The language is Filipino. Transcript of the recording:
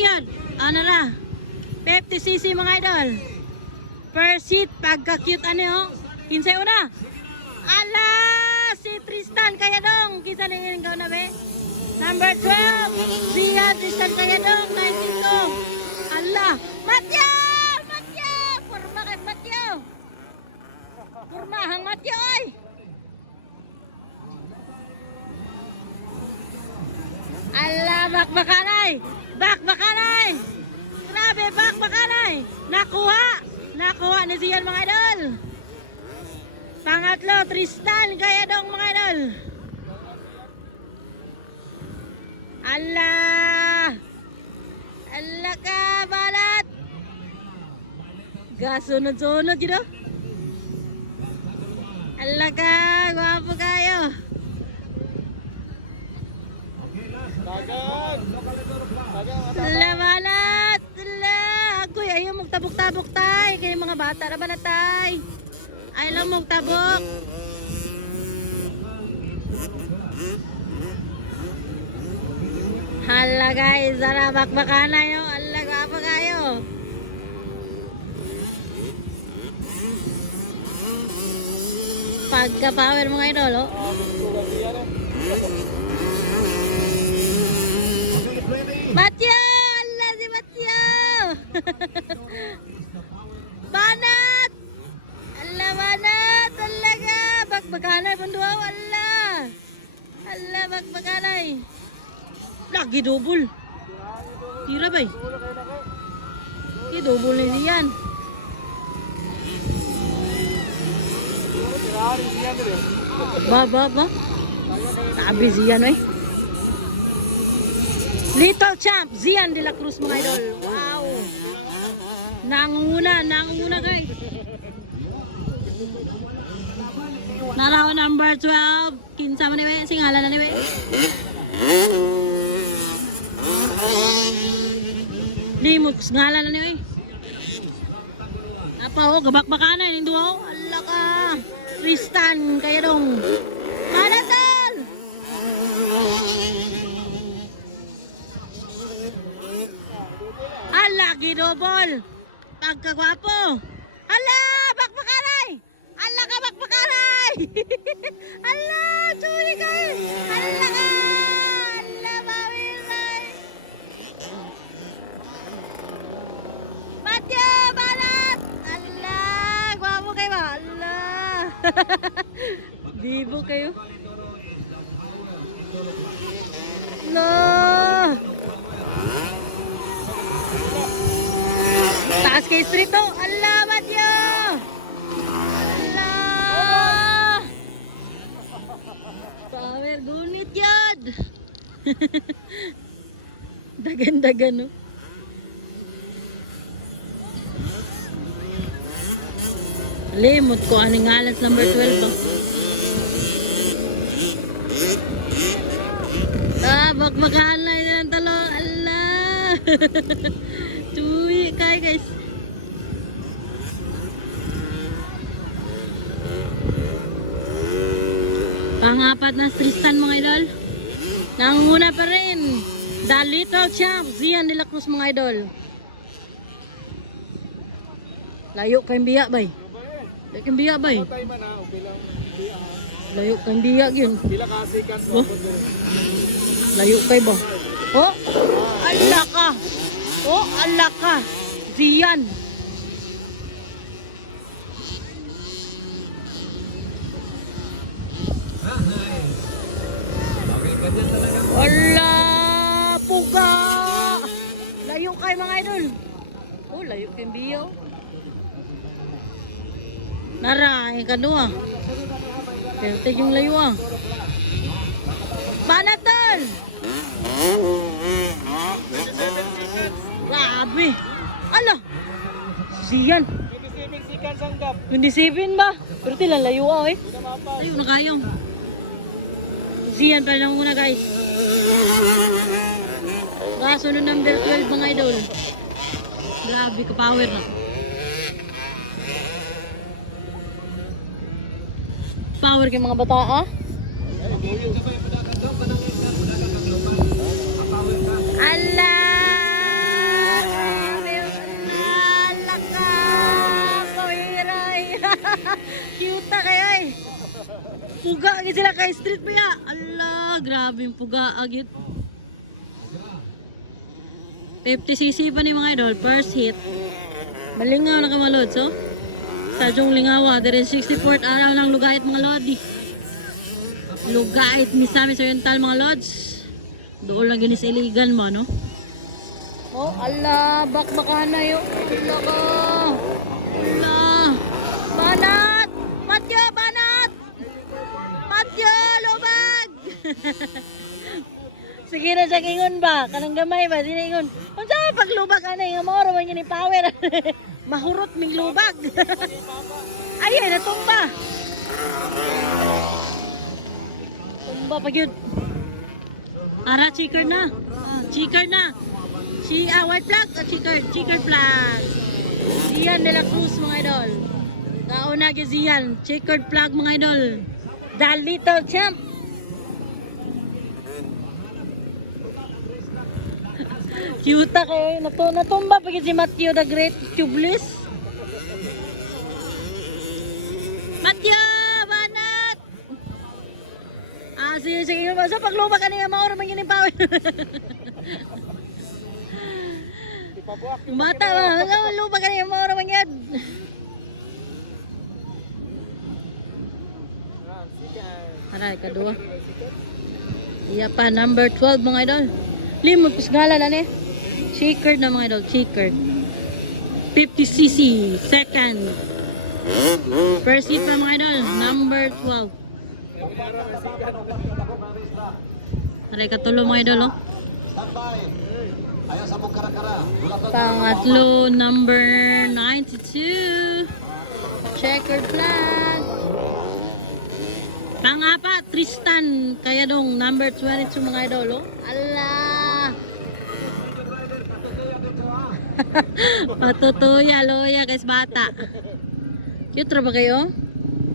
yan. Ano na? 50cc mga idol. Per seat, pagka-cute ano yun. 15 una. Ala! Si Tristan Kayadong. Kisa nangyaring ka na be? Number 12. Zia Tristan Kayadong. 92. Ala! Matyo! Matyo! Purma kay Matyo. Purmahang Matyo ay. Ala! Bakbakanay! Bakbakanay! Grabe! Bakbakanay! Nakuha! Nakuha na siyan mga idol. Pangatlo, Tristan Kayadong mga idol. Allah! Allah ka, balat! Gasunod-sunod yun o. Allah ka, gwapo kayo. Allah, balat! Allah! Agoy, ayaw magtabok-tabok tay. Kaya mga bata na ba na tay? Ay lang mong tabok. Hala guys, zara bakbakana yo. Hala gwapo kayo. Pagka power mga idol oh. Matyo! Hala si Matyo! Banat! Allah banat, talaga bakbakanay panduaw, Allah. Allah bakbakanay. Lagi double. Tira bay. Ki double na siyan. Ba. Sabi siyan eh. Little Champ, Zian de la Cruz mga idol. Wow. Nangunguna guys. Naraw number 12. Kinsa man niwe, singala na niwe. Limot, ngala na niwe. Apa o, gabak-bakanan, hindi o. Allah ka. Tristan Kayadong. Manasal! Allah, gidobol. Pagkagwapo. Allah, bakbakaray. Allah ka bakbakaray. Allah, churi kayo. Allah ka. Allah, bawil bay. Matyo, balat. Allah, gwapo kayo ba? Allah. Bibo kayo. Allah. Taas kay street to. Allah, Matyo. Allah. Power gunit yan. Dagan-dagan no. Limot ko aning alas number 12 ba. Bakbakahan lang yun ang talo. Allah. Tuwi kayo guys. Pangapat na Tristan mga idol. Nanguna pa rin. The Little Champ, Zian de la Cruz mga idol. Layo kayong biya bay. Layo kayong biya bay. Layo kayong biya yun. Oh? Layo kayo ba? Oh? Allah ka. Oh, Allah ka. Zian. Wala. Puga. Layo kayo mga idol. Oh, layo kayong biyaw. Nara, yung kanua. Pero yung layo ah. Banatan! Grabe. Ala. Zian. 27 seconds ang gap. 27 ba? Pero tila layo ah eh. Layo na kayo. Zian pala na muna guys. Kasunod number 12 mga idol. Grabe ka power na. Power kay mga bata ah. Allah! kay street pa ya. Ala, grabe yung puga agit. 50cc pa ni mga idol, first hit. Malingaw na kamalod, so. Sadyong lingawa, there is 64th araw ng lugait mga lodi. Lugait, Misamis Oriental mga lods. Doon lang ginis iligan mo, no? Oh, ala, bakbaka na yun. Ala ka. Ala. Banat! Matyo, banat! Matyo, lubag! Sige na siya kingon ba? Kanang gamay ba? Siningon. Kung saan paglubag ka na yung moro man yun yung power. Mahurot ming lubag. Ayun, natumba. Tumba pa yun. Ara, checker na. Checker na. White flag o checker flag. Zian de la Cruz mga idol. Kauna kay Zian, checkered flag mga idol. The little champ. Cute kay natumba pa si Matthew the Great Tubeless. Matthew, banat. Sige sa pagluma ka niya mauro man yun yung power. Mata ba, lupa ka niya mauro man yan. Aray, kadua. Iya pa, number 12 mga idol. Limot, pisgala na eh. Checkered na mga idol, checkered. 50cc, second. First hit pa mga idol, number 12. Aray, katulo mga idol, oh. Pangatlo, number 92. Checkered flag. Pangapat, Tristan Kayadong, number 22 mga idol, oh. Allah! Patutuya, loya, guys, bata. Cute ba kayo?